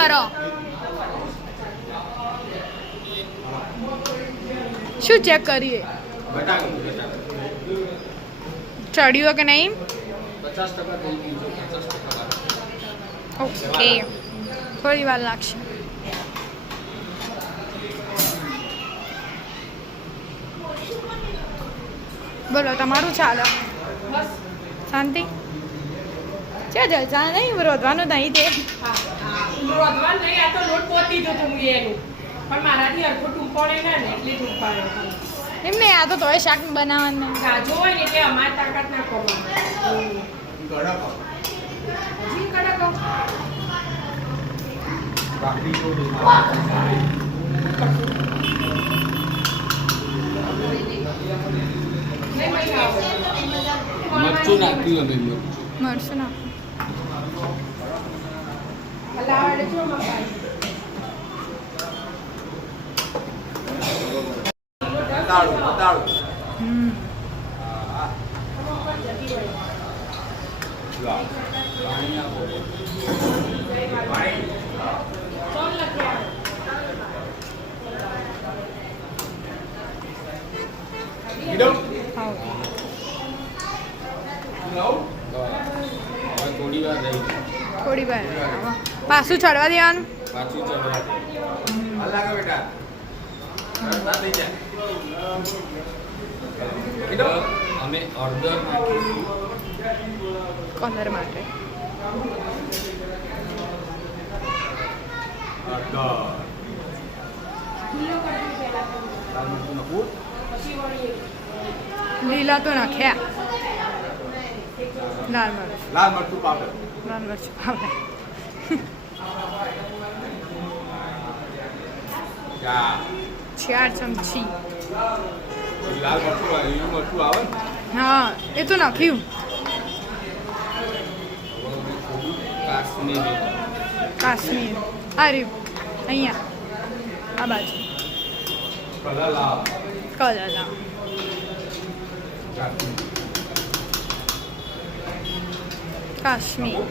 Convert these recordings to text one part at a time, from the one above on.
કરો. શું ચેક કરીએ? ચડ્યું કે નહીં? ઓકે થોડી વાર લાગશે. બોલો, તમારું ચાલે. શાંતિ? છે જલસા નહીં, રોધવાનું નહીં તે. રોધવા નહીં આ તો લોટ પોતી દીધું તું એનું. પણ મારાથી અડધો ટૂંપોણે ના ને એટલી ટૂંપાડે એમ નહીં આ તો તોય શાક બનાવવાનું. ગાજો હોય ને એટલે અમારી તાકાત ના. મરચું નાખ્યું અમે મરચું મળશું ના હલાવડે જો મકાઈ. હમ ચોલ લખી આવે. હા હવે થોડી વાર રહી થોડી વાર પાછું ચડવા દેવાનું. પાછું ચડવા દે. અમે ઓર્ડર નાખીશું. માટે. લીલા તો નાખ્યા. લાલ મરચું. લાલ મરચું પાવડર લાલ મરચું ભાવે ચાર. ચમચી. લાલ મરચું લીલું મરચું આવે? હા એ તો નાખ્યું. કાશ્મીરી. કાશ્મીર. રહ્યું. અહીંયા. આ બાજુ. કલર લાવ કાશ્મીર.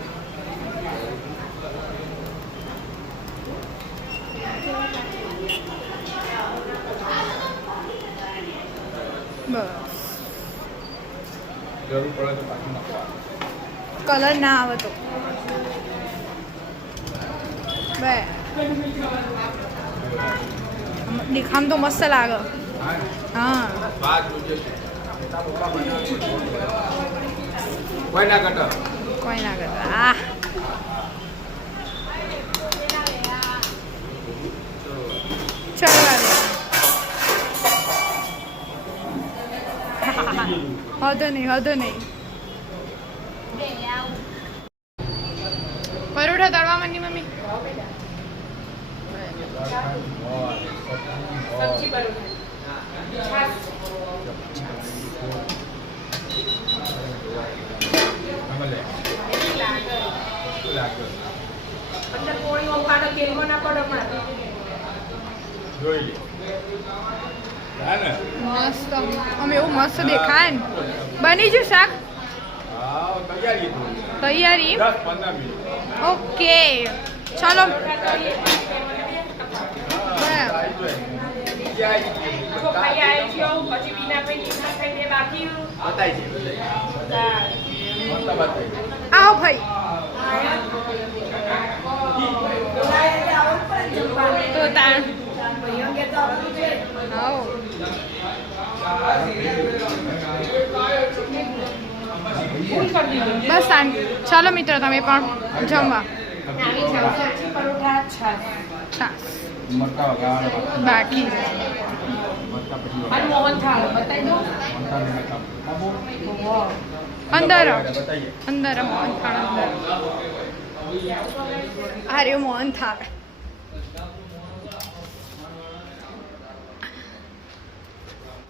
કલર ના આવે તો. બે. દેખામ તો મસ્ત લાગે. હા. કોઈ ના કટર કોઈ ના કરતા. આ હદો નહીં હદો નહીં. પરોઠા તળવા માંડી મમ્મી. જોઈ લે. મસ્ત. અમે એવું મસ્ત દેખાય ને. બની ગયું શાક? તૈયારી? ઓકે. ચલો. આવી ભાઈ. તો તાણ. બસ ચાલો મિત્રો, તમે પણ જમવા. બાકી. અંદર અંદર મોહન થાળ અંદર આ મોહન થાળ